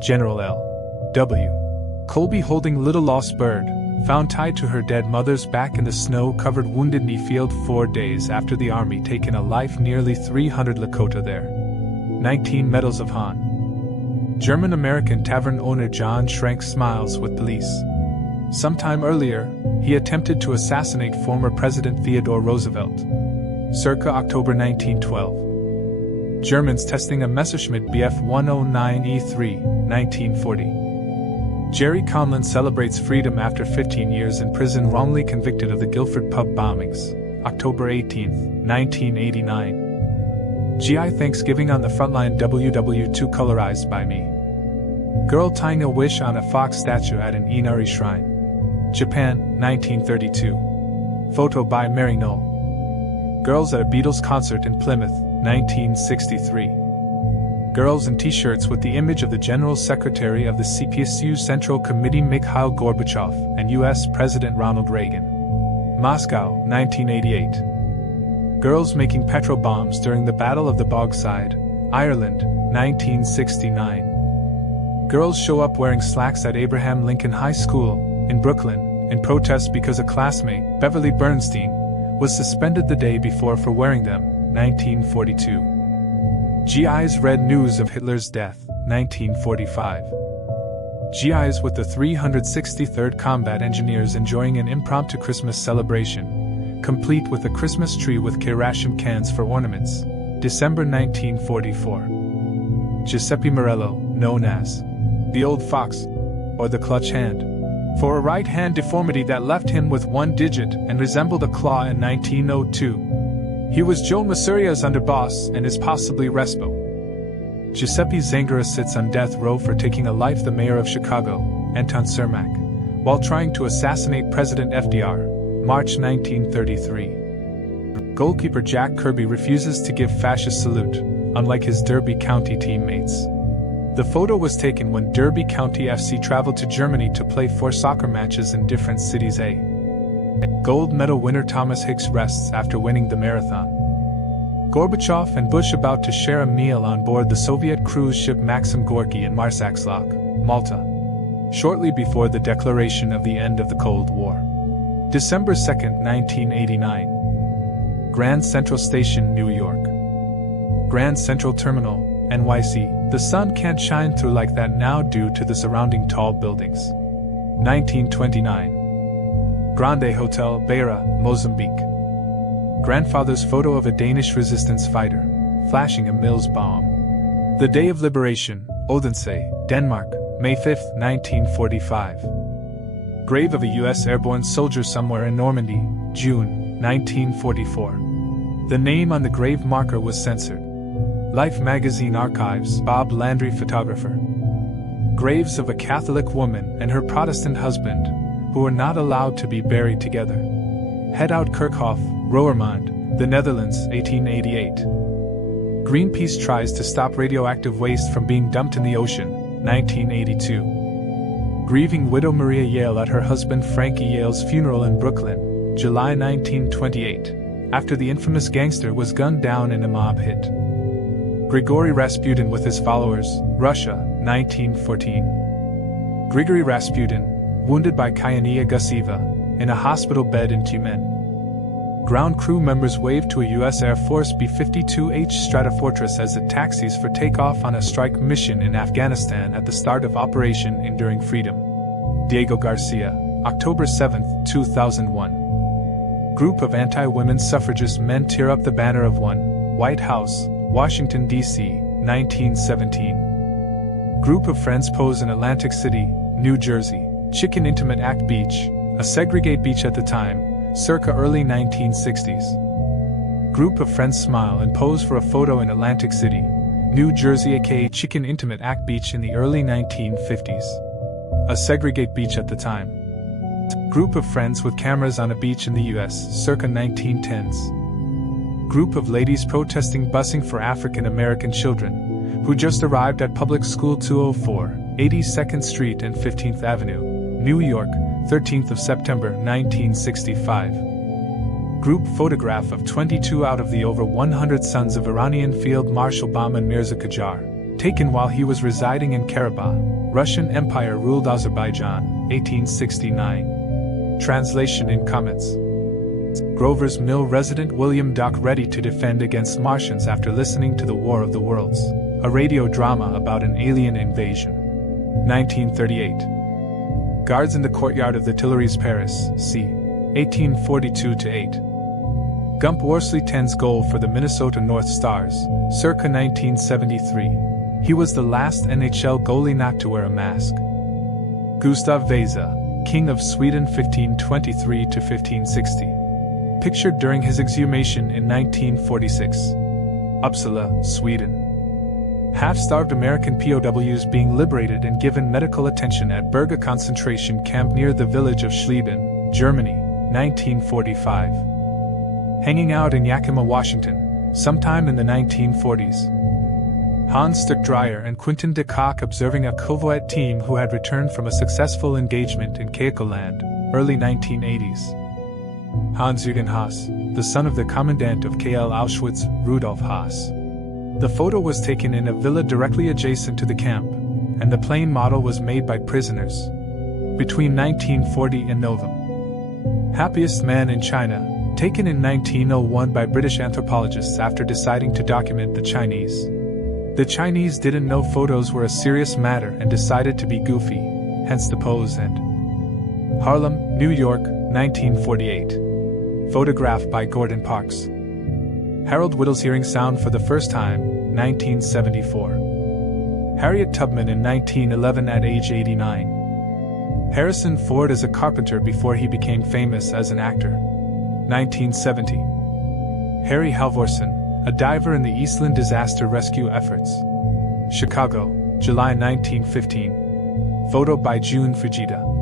General L. W. Colby holding little lost bird, found tied to her dead mother's back in the snow-covered Wounded Knee Field 4 days after the Army taken a life nearly 300 Lakota there. 19 Medals of Han. German-American tavern owner John Schrank smiles with police. Sometime earlier, he attempted to assassinate former President Theodore Roosevelt. Circa October 1912. Germans testing a Messerschmitt Bf 109E3, 1940. Jerry Conlon celebrates freedom after 15 years in prison, wrongly convicted of the Guilford pub bombings. October 18, 1989. GI Thanksgiving on the Frontline WW2 colorized by me. Girl tying a wish on a fox statue at an Inari shrine. Japan, 1932. Photo by Mary Knoll. Girls at a Beatles concert in Plymouth, 1963. Girls in t-shirts with the image of the General Secretary of the CPSU Central Committee Mikhail Gorbachev and U.S. President Ronald Reagan. Moscow, 1988. Girls making petrol bombs during the Battle of the Bogside, Ireland, 1969. Girls show up wearing slacks at Abraham Lincoln High School, in Brooklyn, in protest because a classmate, Beverly Bernstein, was suspended the day before for wearing them, 1942. GIs read news of Hitler's death, 1945. GIs with the 363rd Combat Engineers enjoying an impromptu Christmas celebration, complete with a Christmas tree with K-ration cans for ornaments, December 1944. Giuseppe Morello, known as the Old Fox, or the Clutch Hand, for a right-hand deformity that left him with one digit and resembled a claw in 1902. He was Joe Masuria's underboss and is possibly Respo. Giuseppe Zangara sits on death row for taking a life. The mayor of Chicago, Anton Cermak, while trying to assassinate President FDR, March 1933. Goalkeeper Jack Kirby refuses to give fascist salute, unlike his Derby County teammates. The photo was taken when Derby County FC traveled to Germany to play 4 soccer matches in different cities. Gold medal winner Thomas Hicks rests after winning the marathon. Gorbachev and Bush about to share a meal on board the Soviet cruise ship Maxim Gorky in Marsakslak, Malta, shortly before the declaration of the end of the Cold War. December 2, 1989. Grand Central Station, New York. Grand Central Terminal, NYC. The sun can't shine through like that now due to the surrounding tall buildings. 1929. Grande Hotel, Beira, Mozambique. Grandfather's photo of a Danish resistance fighter, flashing a Mills bomb. The Day of Liberation, Odense, Denmark, May 5, 1945. Grave of a U.S. airborne soldier somewhere in Normandy, June, 1944. The name on the grave marker was censored. Life Magazine Archives, Bob Landry photographer. Graves of a Catholic woman and her Protestant husband, who were not allowed to be buried together. Headout Kerkhoff, Roermond, the Netherlands, 1888. Greenpeace tries to stop radioactive waste from being dumped in the ocean, 1982. Grieving widow Maria Yale at her husband Frankie Yale's funeral in Brooklyn, July 1928, after the infamous gangster was gunned down in a mob hit. Grigory Rasputin with his followers, Russia, 1914. Grigory Rasputin, wounded by Kyania Gusieva, in a hospital bed in Tyumen. Ground crew members waved to a U.S. Air Force B-52H Stratofortress as it taxis for takeoff on a strike mission in Afghanistan at the start of Operation Enduring Freedom. Diego Garcia, October 7, 2001. Group of anti-women suffragist men tear up the banner of One, White House, Washington, D.C., 1917. Group of friends pose in Atlantic City, New Jersey, Chicken Intimate Act Beach, a segregate beach at the time, circa early 1960s. Group of friends smile and pose for a photo in Atlantic City, New Jersey aka Chicken Intimate Act Beach in the early 1950s. A segregate beach at the time. Group of friends with cameras on a beach in the US, circa 1910s. Group of ladies protesting busing for African American children, who just arrived at Public School 204, 82nd Street and 15th Avenue, New York, 13th of September 1965. Group photograph of 22 out of the over 100 sons of Iranian Field Marshal Bahman Mirza Qajar, taken while he was residing in Karabakh, Russian Empire ruled Azerbaijan, 1869. Translation in comments. Grover's Mill resident William Duck ready to defend against Martians after listening to The War of the Worlds, a radio drama about an alien invasion. 1938. Guards in the courtyard of the Tuileries, Paris, c. 1842-8. Gump Worsley 10's goal for the Minnesota North Stars, circa 1973. He was the last NHL goalie not to wear a mask. Gustav Vasa, King of Sweden 1523-1560. Pictured during his exhumation in 1946. Uppsala, Sweden. Half-starved American POWs being liberated and given medical attention at Berga concentration camp near the village of Schlieffen, Germany, 1945. Hanging out in Yakima, Washington, sometime in the 1940s. Hans Stuckdreyer and Quentin de Kock observing a Covoet team who had returned from a successful engagement in Keikoland, early 1980s. Hans-Jürgen Haas, the son of the commandant of KL Auschwitz, Rudolf Haas. The photo was taken in a villa directly adjacent to the camp, and the plane model was made by prisoners. Between 1940 and Novum. Happiest Man in China, taken in 1901 by British anthropologists after deciding to document the Chinese. The Chinese didn't know photos were a serious matter and decided to be goofy, hence the pose and Harlem, New York, 1948. Photograph by Gordon Parks. Harold Whittle's hearing sound for the first time, 1974. Harriet Tubman in 1911 at age 89. Harrison Ford as a carpenter before he became famous as an actor. 1970. Harry Halvorsen, a diver in the Eastland disaster rescue efforts. Chicago, July 1915. Photo by Jun Fujita.